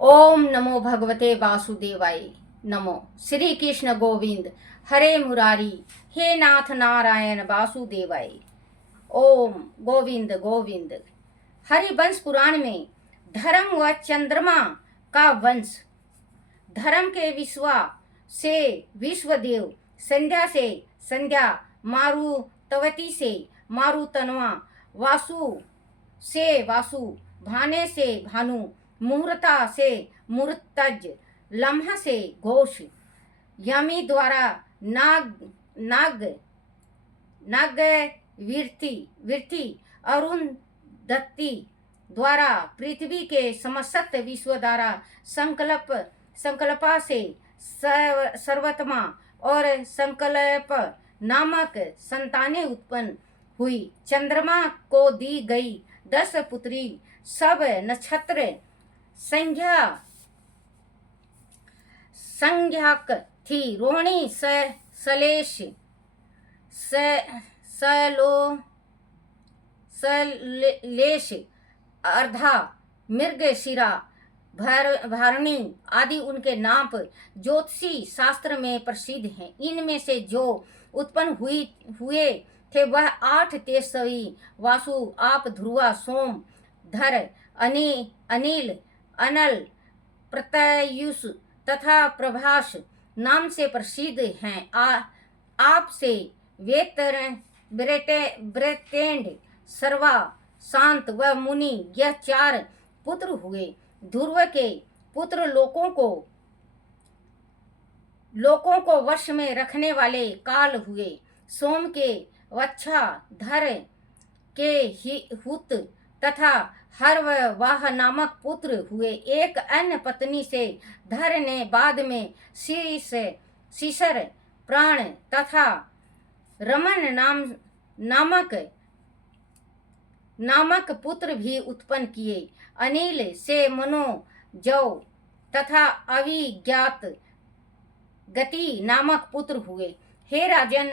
ओम नमो भगवते वासुदेवाय। नमो श्री कृष्ण गोविंद हरे मुरारी, हे नाथ नारायण वासुदेवाय। ओम गोविंद गोविंद। हरिवंश पुराण में धर्म व चंद्रमा का वंश, धर्म के विश्वा से विश्वदेव, संध्या से संध्या, मारुतवती से मारुतनवा, वासु से वासु, भाने से भानु, मुहूर्ता से मुहूर्तज, लम्हा से घोष, यमी द्वारा नाग नाग नाग वीरती वीरती, अरुंधति द्वारा पृथ्वी के समस्त विश्व द्वारा संकल्पा से सर्वतमा और संकल्प नामक संतानें उत्पन्न हुई। चंद्रमा को दी गई 10 पुत्री सब नक्षत्र संज्ञक थी। रोहिणी, सलेश, सलेश, अर्धा, मृगशिरा, भारणी आदि उनके नाम ज्योतिषी शास्त्र में प्रसिद्ध हैं। इनमें से जो उत्पन्न हुए थे वह 8 तेजस्वी वासु, आप, ध्रुवा, सोम, धर, अनिल, अनल, प्रत्युष तथा प्रभास नाम से प्रसिद्ध हैं। आप से ब्रेटेंड, सर्वा, शांत व मुनि, यह 4 पुत्र हुए। ध्रुव के पुत्र लोकों को वश में रखने वाले काल हुए। सोम के वच्छा, धर के हुत तथा हर्ववाह नामक पुत्र हुए। एक अन्य पत्नी से धर ने बाद में शीशर, प्राण तथा रमन नामक पुत्र भी उत्पन्न किए। अनिल से मनो, जौ तथा अविज्ञात गति नामक पुत्र हुए। हे राजन,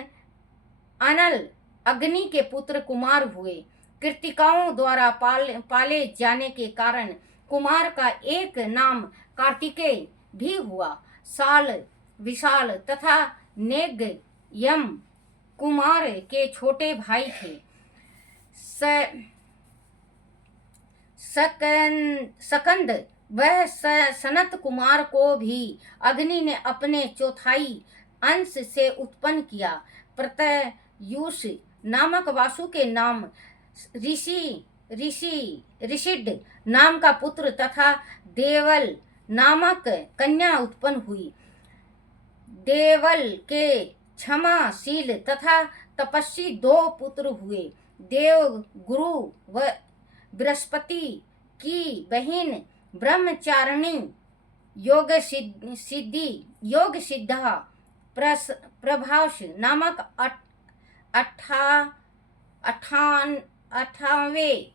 अनल अग्नि के पुत्र कुमार हुए। कृतिकाओं द्वारा पाले जाने के कारण कुमार का एक नाम कार्तिकेय भी हुआ। साल, विशाल तथा नेगयम कुमार के छोटे भाई थे। सकंद वह सनत कुमार को भी अग्नि ने अपने चौथाई अंश से उत्पन्न किया। प्रत्युष नामक वासु के नाम ऋषिड नाम का पुत्र तथा देवल नामक कन्या उत्पन्न हुई। देवल के क्षमाशील तथा तपस्वी 2 पुत्र हुए। देव गुरु व बृहस्पति की बहन ब्रह्मचारिणी योग सिद्धा प्रभास नामक 98वें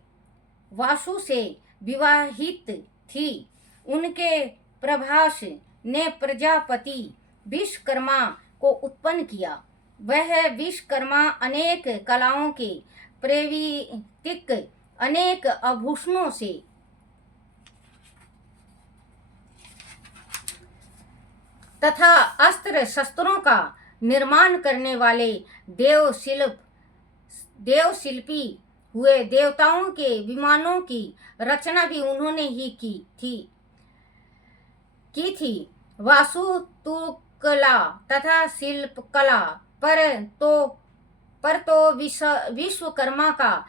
वासु से विवाहित थी। उनके प्रभास ने प्रजापति विश्वकर्मा को उत्पन्न किया। वह विश्वकर्मा अनेक कलाओं के प्रवीतिक, अनेक आभूषणों से तथा अस्त्र शस्त्रों का निर्माण करने वाले देवशिल्पी हुए। देवताओं के विमानों की रचना भी उन्होंने ही की थी। वास्तुकला तथा शिल्पकला पर तो विश्वकर्मा का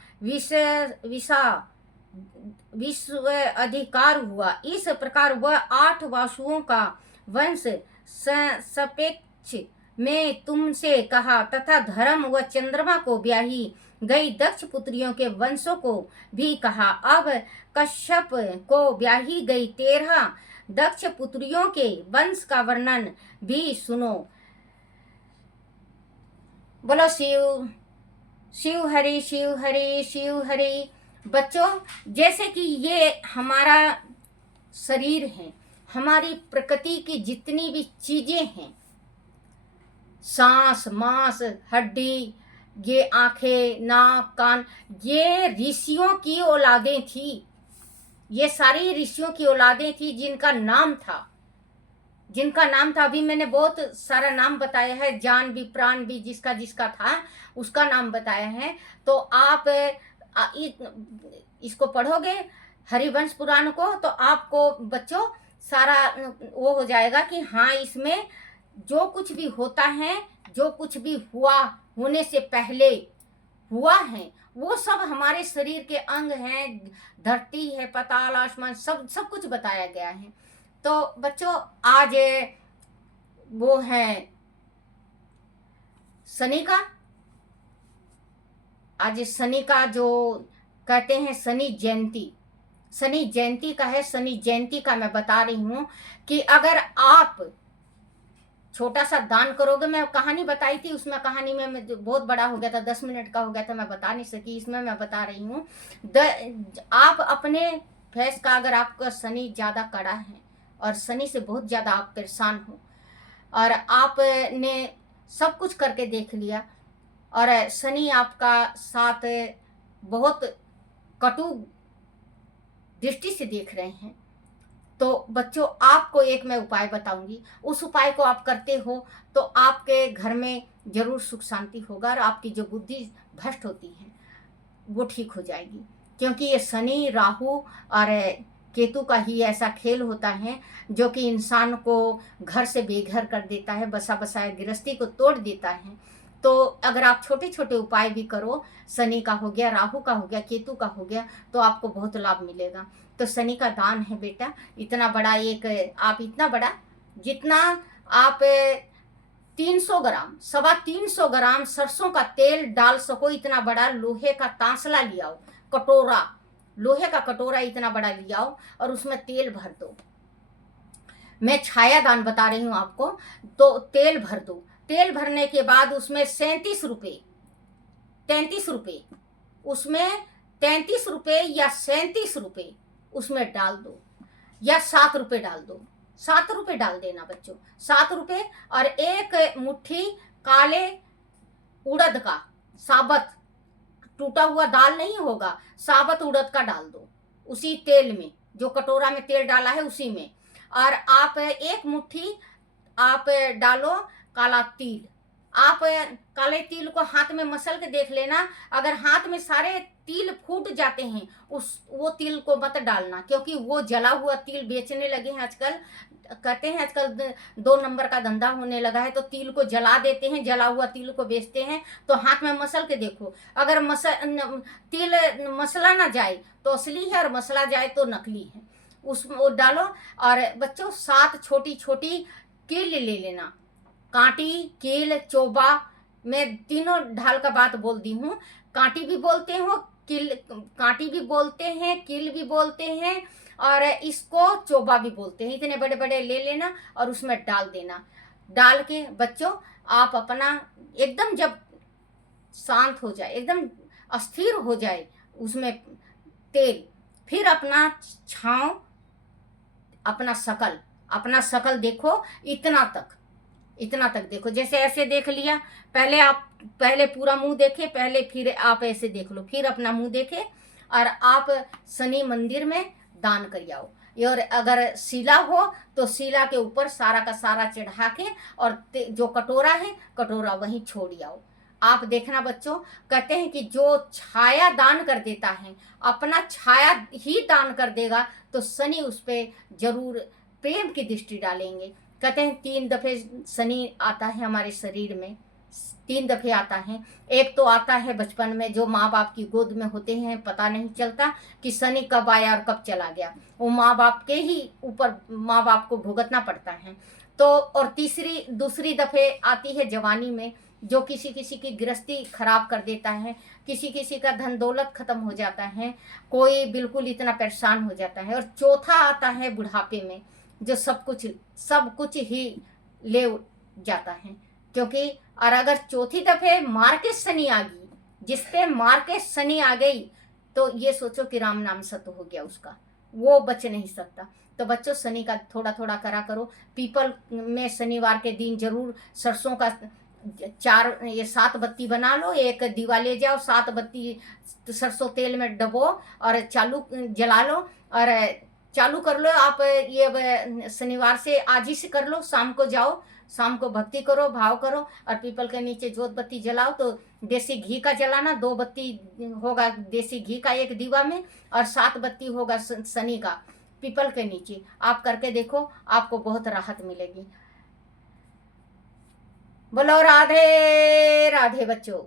विश्व अधिकार हुआ। इस प्रकार वह 8 वासुओं का वंश सपेक्ष में तुमसे कहा तथा धर्म व चंद्रमा को ब्याही गई दक्ष पुत्रियों के वंशों को भी कहा। अब कश्यप को ब्याही गई 13 दक्ष पुत्रियों के वंश का वर्णन भी सुनो। बोलो शिव शिव हरि, शिव हरि, शिव हरि। बच्चों, जैसे कि ये हमारा शरीर है, हमारी प्रकृति की जितनी भी चीजें हैं, सांस, मांस, हड्डी, ये आंखें, नाक, कान, ये ऋषियों की औलादें थी। ये सारी ऋषियों की औलादें थी जिनका नाम था। अभी मैंने बहुत सारा नाम बताया है, जान भी प्राण भी जिसका जिसका था उसका नाम बताया है। तो आप इसको पढ़ोगे हरिवंश पुराण को, तो आपको बच्चों सारा वो हो जाएगा कि हाँ, इसमें जो कुछ भी होता है, जो कुछ भी हुआ, होने से पहले हुआ है, वो सब हमारे शरीर के अंग हैं, धरती है, पाताल आसमान, सब सब कुछ बताया गया है। तो बच्चों आज वो है शनि का, आज शनि का जो कहते हैं शनि जयंती का है। शनि जयंती का मैं बता रही हूं कि अगर आप छोटा सा दान करोगे, मैं कहानी बताई थी, उसमें कहानी में बहुत बड़ा हो गया था, 10 मिनट का हो गया था, मैं बता नहीं सकी। इसमें मैं बता रही हूँ, आप अपने फेस का, अगर आपका शनि ज़्यादा कड़ा है और शनि से बहुत ज़्यादा आप परेशान हो और आपने सब कुछ करके देख लिया और शनि आपका साथ बहुत कटु दृष्टि से देख रहे हैं, तो बच्चों आपको एक मैं उपाय बताऊंगी। उस उपाय को आप करते हो तो आपके घर में जरूर सुख शांति होगा और आपकी जो बुद्धि भ्रष्ट होती है वो ठीक हो जाएगी। क्योंकि ये शनि राहु और केतु का ही ऐसा खेल होता है जो कि इंसान को घर से बेघर कर देता है, बसा बसाया गृहस्थी को तोड़ देता है। तो अगर आप छोटे छोटे उपाय भी करो, शनि का हो गया, राहु का हो गया, केतु का हो गया, तो आपको बहुत लाभ मिलेगा। तो शनि का दान है बेटा, इतना बड़ा एक, आप इतना बड़ा जितना आप 300 ग्राम, 350 ग्राम सरसों का तेल डाल सको, इतना बड़ा लोहे का तांसला लियाओ, कटोरा, लोहे का कटोरा इतना बड़ा लियाओ और उसमें तेल भर दो। मैं छाया दान बता रही हूं आपको। तो तेल भर दो, तेल भरने के बाद उसमें 33 रुपए उसमें 33 रुपए या 37 रुपए उसमें डाल दो, या 7 रुपए डाल दो, 7 रुपए डाल देना बच्चों, 7 रुपए। और एक मुट्ठी काले उड़द का, साबत, टूटा हुआ दाल नहीं होगा, साबत उड़द का डाल दो उसी तेल में, जो कटोरा में तेल डाला है उसी में। और आप एक मुट्ठी आप डालो काला तिल। आप काले तिल को हाथ में मसल के देख लेना, अगर हाथ में सारे तिल फूट जाते हैं, वो तिल को मत डालना, क्योंकि वो जला हुआ तिल बेचने लगे हैं आजकल। कहते हैं आजकल 2 नंबर का धंधा होने लगा है, तो तिल को जला देते हैं, जला हुआ तिल को बेचते हैं। तो हाथ में मसल के देखो, अगर तिल मसला ना जाए तो असली है और मसला जाए तो नकली है, उसमें डालो। और बच्चों 7 छोटी छोटी कील ले लेना, कांटी, कील, चोबा, मैं तीनों ढाल का बात बोल दी हूँ। कांटी भी बोलते हो, कील, कांटी भी बोलते हैं, कील भी बोलते हैं और इसको चोबा भी बोलते हैं। इतने बड़े बड़े ले लेना और उसमें डाल देना। डाल के बच्चों आप अपना एकदम जब शांत हो जाए, एकदम अस्थिर हो जाए उसमें तेल, फिर अपना छांव, अपना शकल देखो, इतना तक देखो। जैसे ऐसे देख लिया, पहले पूरा मुंह देखे पहले, फिर आप ऐसे देख लो, फिर अपना मुंह देखे और आप शनि मंदिर में दान कर आओ। और अगर शिला हो तो शिला के ऊपर सारा का सारा चढ़ा के और जो कटोरा है, कटोरा वहीं छोड़ आओ। आप देखना बच्चों, कहते हैं कि जो छाया दान कर देता है, अपना छाया ही दान कर देगा, तो शनि उस पर जरूर प्रेम की दृष्टि डालेंगे। कहते हैं 3 दफे शनि आता है हमारे शरीर में, 3 दफे आता है। एक तो आता है बचपन में, जो माँ बाप की गोद में होते हैं, पता नहीं चलता कि शनि कब आया और कब चला गया, वो माँ बाप के ही ऊपर माँ बाप को भुगतना पड़ता है। तो और दूसरी दफे आती है जवानी में, जो किसी किसी की गृहस्थी खराब कर देता है, किसी किसी का धन दौलत खत्म हो जाता है, कोई बिल्कुल इतना परेशान हो जाता है। और चौथा आता है बुढ़ापे में, जो सब कुछ ही ले जाता है। क्योंकि और अगर चौथी दफे मार के शनि आ गई, जिस पे मार के शनि आ गई, तो ये सोचो कि राम नाम सत्य हो गया उसका, वो बच नहीं सकता। तो बच्चों शनि का थोड़ा थोड़ा करा करो। पीपल में शनिवार के दिन जरूर सरसों का 4 ये 7 बत्ती बना लो, एक दीवा ले जाओ, 7 बत्ती सरसों तेल में डबो और चालू जला लो और चालू कर लो। आप ये अब शनिवार से आज ही से कर लो, शाम को जाओ, शाम को भक्ति करो, भाव करो और पीपल के नीचे जोत बत्ती जलाओ। तो देसी घी का जलाना, 2 बत्ती होगा देसी घी का एक दीवा में और 7 बत्ती होगा शनि का पीपल के नीचे। आप करके देखो, आपको बहुत राहत मिलेगी। बोलो राधे राधे बच्चों।